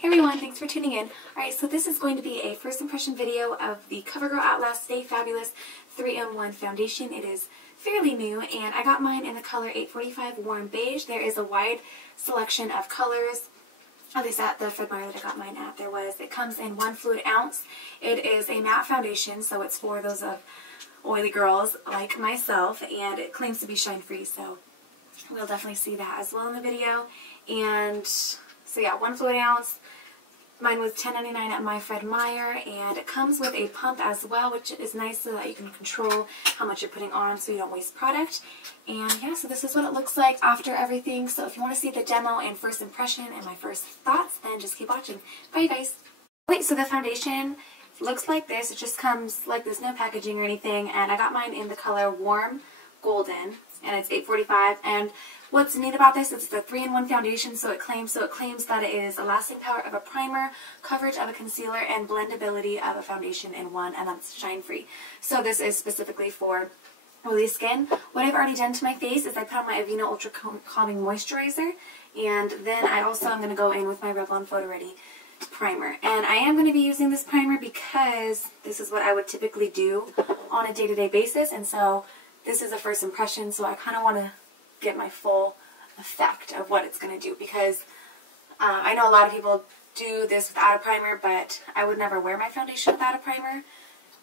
Hey everyone, thanks for tuning in. Alright, so this is going to be a first impression video of the Covergirl Outlast Stay Fabulous 3-in-1 foundation. It is fairly new and I got mine in the color 845 Warm Beige. There is a wide selection of colors. At least at the Fred Meyer that I got mine at, there was. It comes in 1 fluid ounce. It is a matte foundation, so it's for those of oily girls like myself, and it claims to be shine free, so we'll definitely see that as well in the video. And so yeah, 1 fluid ounce. Mine was $10.99 at my Fred Meyer, and it comes with a pump as well, which is nice so that you can control how much you're putting on so you don't waste product. And yeah, so this is what it looks like after everything. So if you want to see the demo and first impression and my first thoughts, then just keep watching. Bye you guys. Wait, so the foundation looks like this. It just comes like this, no packaging or anything, and I got mine in the color Warm Golden, and it's 845. And what's neat about this is it's a 3-in-1 foundation, so it claims that it is a lasting power of a primer, coverage of a concealer, and blendability of a foundation in one, and that's shine free. So this is specifically for oily skin. What I've already done to my face is I put on my Aveeno Ultra Calming Moisturizer, and then I also am going to go in with my Revlon Photo Ready primer. And I am going to be using this primer because this is what I would typically do on a day-to-day basis, and so this is a first impression, so I kind of want to get my full effect of what it's going to do, because I know a lot of people do this without a primer, but I would never wear my foundation without a primer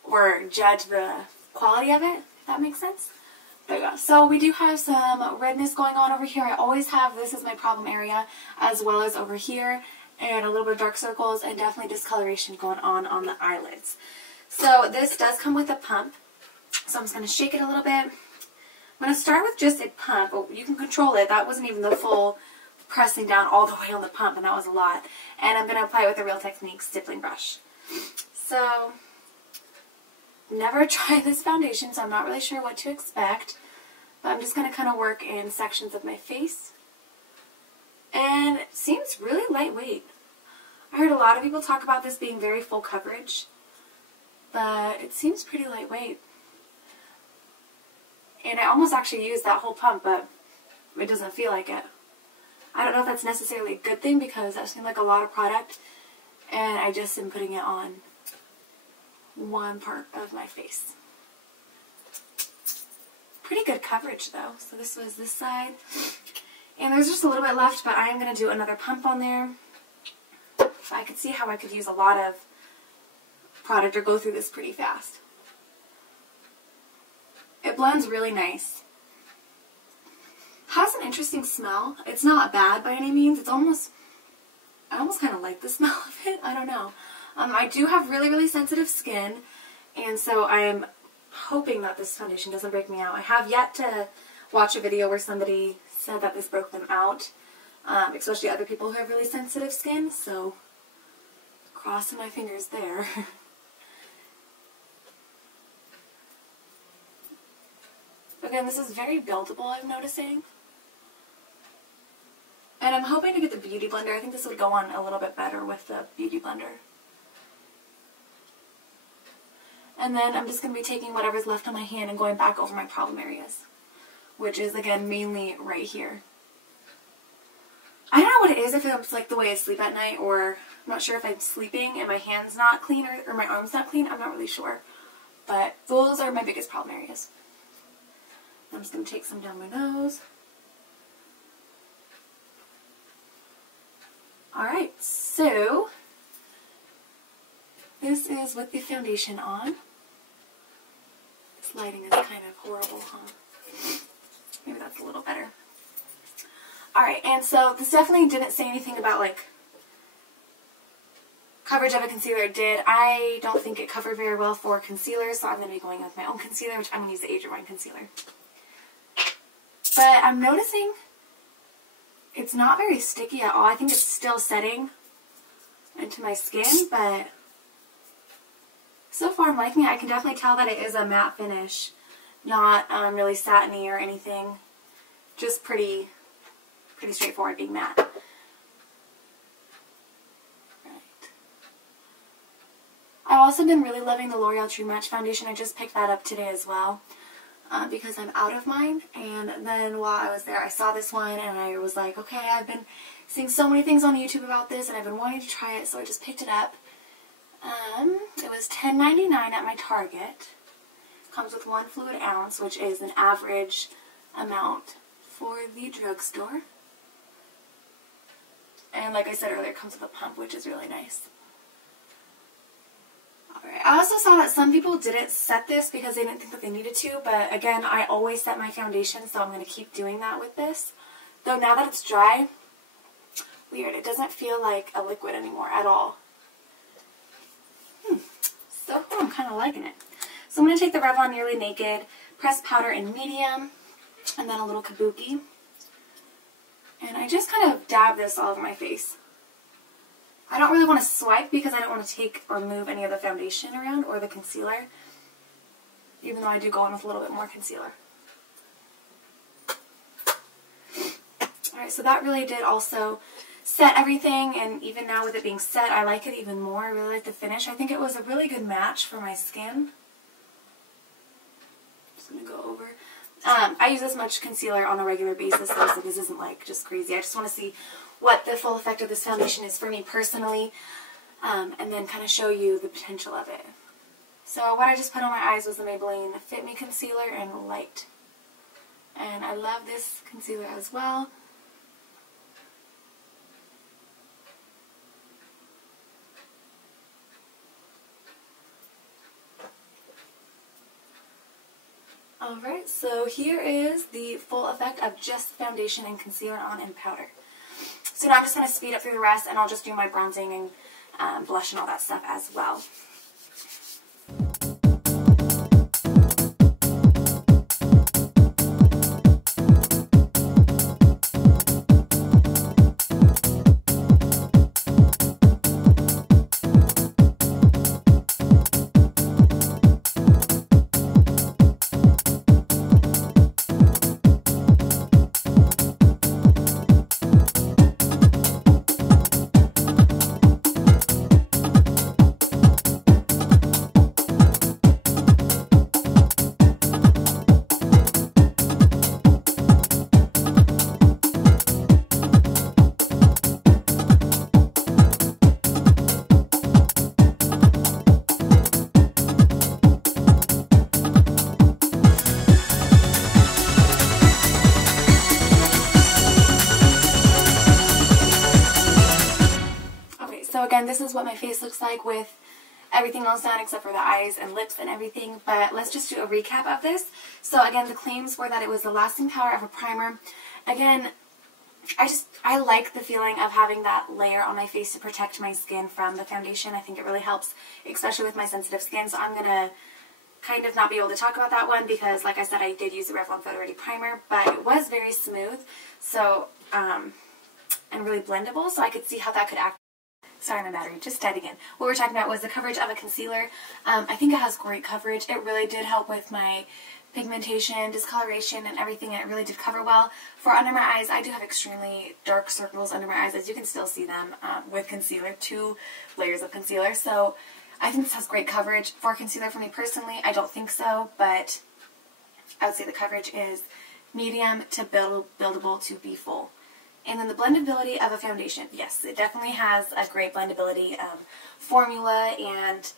or judge the quality of it, if that makes sense. There you go. So we do have some redness going on over here. I always have, this is my problem area, as well as over here, and a little bit of dark circles, and definitely discoloration going on the eyelids. So this does come with a pump, so I'm just going to shake it a little bit. I'm going to start with just a pump. Oh, you can control it. That wasn't even the full pressing down all the way on the pump, and that was a lot. And I'm going to apply it with a Real Technique stippling brush. So, never tried this foundation, so I'm not really sure what to expect. But I'm just going to kind of work in sections of my face. And it seems really lightweight. I heard a lot of people talk about this being very full coverage, but it seems pretty lightweight. And I almost actually used that whole pump, but it doesn't feel like it. I don't know if that's necessarily a good thing, because that seemed like a lot of product, and I just am putting it on one part of my face. Pretty good coverage though. So this was this side. And there's just a little bit left, but I am going to do another pump on there. So I could see how I could use a lot of product or go through this pretty fast. It blends really nice. Has an interesting smell. It's not bad by any means. It's almost, I almost kind of like the smell of it. I don't know. I do have really, really sensitive skin, and so I'm hoping that this foundation doesn't break me out. I have yet to watch a video where somebody said that this broke them out, especially other people who have really sensitive skin, so crossing my fingers there. Again, this is very buildable, I'm noticing. And I'm hoping to get the Beauty Blender. I think this would go on a little bit better with the Beauty Blender. And then I'm just going to be taking whatever's left on my hand and going back over my problem areas, which is, again, mainly right here. I don't know what it is, if it's like the way I sleep at night, or I'm not sure if I'm sleeping and my hand's not clean or my arm's not clean. I'm not really sure. But those are my biggest problem areas. I'm just going to take some down my nose. Alright, so this is with the foundation on. This lighting is kind of horrible, huh? Maybe that's a little better. Alright, and so this definitely didn't say anything about like coverage of a concealer. It did. I don't think it covered very well for concealer, so I'm going to be going with my own concealer, which I'm going to use the Age of Wine concealer. But I'm noticing it's not very sticky at all. I think it's still setting into my skin, but so far I'm liking it. I can definitely tell that it is a matte finish, not really satiny or anything. Just pretty straightforward being matte. Right. I've also been really loving the L'Oreal True Match foundation. I just picked that up today as well. because I'm out of mine. And then while I was there, I saw this one and I was like, okay, I've been seeing so many things on YouTube about this and I've been wanting to try it, so I just picked it up. It was $10.99 at my Target. Comes with 1 fluid ounce, which is an average amount for the drugstore. And like I said earlier, it comes with a pump, which is really nice. Alright, I also saw that some people didn't set this because they didn't think that they needed to, but again, I always set my foundation, so I'm going to keep doing that with this. Though now that it's dry, weird, it doesn't feel like a liquid anymore at all. So I'm kind of liking it. So I'm going to take the Revlon Nearly Naked pressed powder in medium, and then a little kabuki. And I just kind of dab this all over my face. I don't really want to swipe because I don't want to take or move any of the foundation around or the concealer, even though I do go in with a little bit more concealer. Alright, so that really did also set everything, and even now with it being set, I like it even more. I really like the finish. I think it was a really good match for my skin. Just going to go over. I use this much concealer on a regular basis, though, so this isn't like just crazy. I just want to see what the full effect of this foundation is for me personally, and then kind of show you the potential of it. So what I just put on my eyes was the Maybelline Fit Me Concealer in Light. And I love this concealer as well. Alright, so here is the full effect of just foundation and concealer on and powder. So now I'm just going to speed up through the rest, and I'll just do my bronzing and blush and all that stuff as well. So again, this is what my face looks like with everything else done except for the eyes and lips and everything. But let's just do a recap of this. So again, the claims were that it was the lasting power of a primer. Again, I like the feeling of having that layer on my face to protect my skin from the foundation. I think it really helps, especially with my sensitive skin. So I'm going to kind of not be able to talk about that one because, like I said, I did use the Revlon Photo Ready Primer, but it was very smooth, so and really blendable, so I could see how that could act. Sorry, my battery just died again. What we're talking about was the coverage of a concealer. I think it has great coverage. It really did help with my pigmentation, discoloration, and everything, and it really did cover well. For under my eyes, I do have extremely dark circles under my eyes, as you can still see them with concealer, 2 layers of concealer. So I think this has great coverage. For concealer, for me personally, I don't think so, but I would say the coverage is medium to buildable to be full. And then the blendability of a foundation. Yes, it definitely has a great blendability formula, and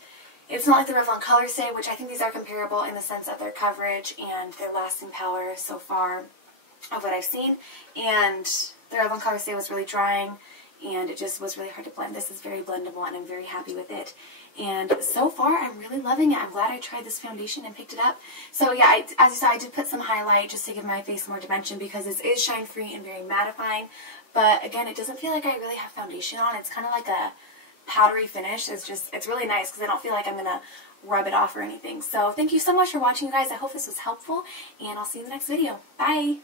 it's not like the Revlon Colorstay, which I think these are comparable in the sense of their coverage and their lasting power so far of what I've seen. And the Revlon Colorstay was really drying, and it just was really hard to blend. This is very blendable, and I'm very happy with it. And so far, I'm really loving it. I'm glad I tried this foundation and picked it up. So yeah, as you saw, I did put some highlight just to give my face more dimension because this is shine-free and very mattifying. But again, it doesn't feel like I really have foundation on. It's kind of like a powdery finish. It's really nice because I don't feel like I'm going to rub it off or anything. So thank you so much for watching, you guys. I hope this was helpful, and I'll see you in the next video. Bye!